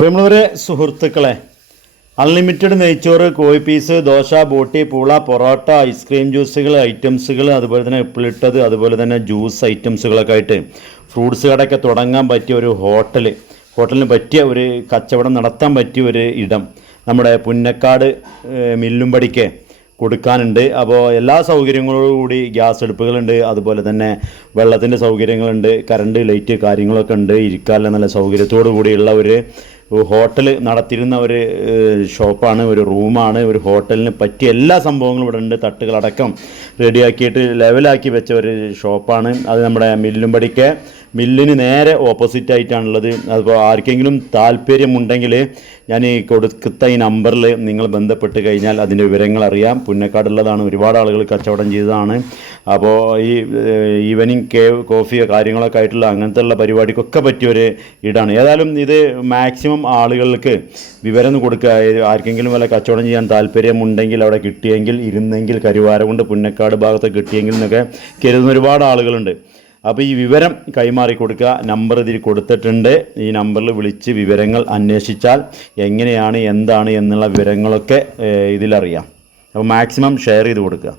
നമ്മളൊരു സുഹൃത്തുക്കളെ അൺലിമിറ്റഡ് നെയ്ച്ചോറ് കോഴി പീസ് ദോശ ബോട്ടി പൂള പൊറോട്ട ഐസ്ക്രീം ജ്യൂസുകൾ ഐറ്റംസുകൾ അതുപോലെ തന്നെ ഉപ്പിലിട്ടത് അതുപോലെ തന്നെ ജ്യൂസ് ഐറ്റംസുകളൊക്കെ ആയിട്ട് ഫ്രൂട്ട്സ് കടയൊക്കെ തുടങ്ങാൻ പറ്റിയ ഒരു ഹോട്ടൽ ഹോട്ടലിന് പറ്റിയ ഒരു കച്ചവടം നടത്താൻ പറ്റിയ ഒരു ഇടം നമ്മുടെ പുന്നക്കാട് മില്ലുംപടിക്ക് കൊടുക്കാനുണ്ട്. അപ്പോൾ എല്ലാ സൗകര്യങ്ങളോടും കൂടി ഗ്യാസ് അടുപ്പുകളുണ്ട് അതുപോലെ തന്നെ വെള്ളത്തിന്റെ സൗകര്യങ്ങളുണ്ട് കറണ്ട് ലൈറ്റ് കാര്യങ്ങളൊക്കെ ഉണ്ട് ഇരിക്കാനുള്ള നല്ല സൗകര്യത്തോടു കൂടിയുള്ള ഒരു ഹോട്ടൽ നടത്തിയിരുന്ന ഒരു ഷോപ്പാണ് ഒരു റൂമാണ് ഒരു ഹോട്ടലിന് പറ്റിയ എല്ലാ സംഭവങ്ങളും ഇവിടെ ഉണ്ട്. തട്ടുകളടക്കം റെഡിയാക്കിയിട്ട് ലെവലാക്കി വെച്ച ഒരു ഷോപ്പാണ്. അത് നമ്മുടെ മില്ലുംപടിക്ക് മില്ലിന് നേരെ ഓപ്പോസിറ്റ് ആയിട്ടാണുള്ളത്. അതിപ്പോൾ ആർക്കെങ്കിലും താല്പര്യമുണ്ടെങ്കിൽ ഞാൻ ഈ കൊടുത്ത ഈ നമ്പറിൽ നിങ്ങൾ ബന്ധപ്പെട്ട് കഴിഞ്ഞാൽ അതിന്റെ വിവരങ്ങൾ അറിയാം. പുന്നക്കാടുള്ളതാണ് ഒരുപാട് ആളുകൾ കച്ചവടം ചെയ്തതാണ്. അപ്പോൾ ഈ ഈവനിങ് കേവ് കോഫി കാര്യങ്ങളൊക്കെ ആയിട്ടുള്ള അങ്ങനത്തെ ഉള്ള പരിപാടിക്കൊക്കെ പറ്റിയൊരു ഇടാണ്. ഏതായാലും ഇത് മാക്സിമം ആളുകൾക്ക് വിവരം കൊടുക്കുക. ആർക്കെങ്കിലും വല്ല കച്ചവടം ചെയ്യാൻ താല്പര്യമുണ്ടെങ്കിൽ അവിടെ കിട്ടിയെങ്കിൽ ഇരുന്നെങ്കിൽ കരുവാരകുണ്ട് പുന്നക്കാട് ഭാഗത്ത് കിട്ടിയെങ്കിൽ എന്നൊക്കെ കരുതുന്ന ഒരുപാട് ആളുകളുണ്ട്. അപ്പോൾ ഈ വിവരം കൈമാറി കൊടുക്കുക. നമ്പർ ഇതിൽ കൊടുത്തിട്ടുണ്ട്. ഈ നമ്പറിൽ വിളിച്ച് വിവരങ്ങൾ അന്വേഷിച്ചാൽ എങ്ങനെയാണ് എന്താണ് എന്നുള്ള വിവരങ്ങളൊക്കെ ഇതിലറിയാം. അപ്പോൾ മാക്സിമം ഷെയർ ചെയ്ത് കൊടുക്കുക.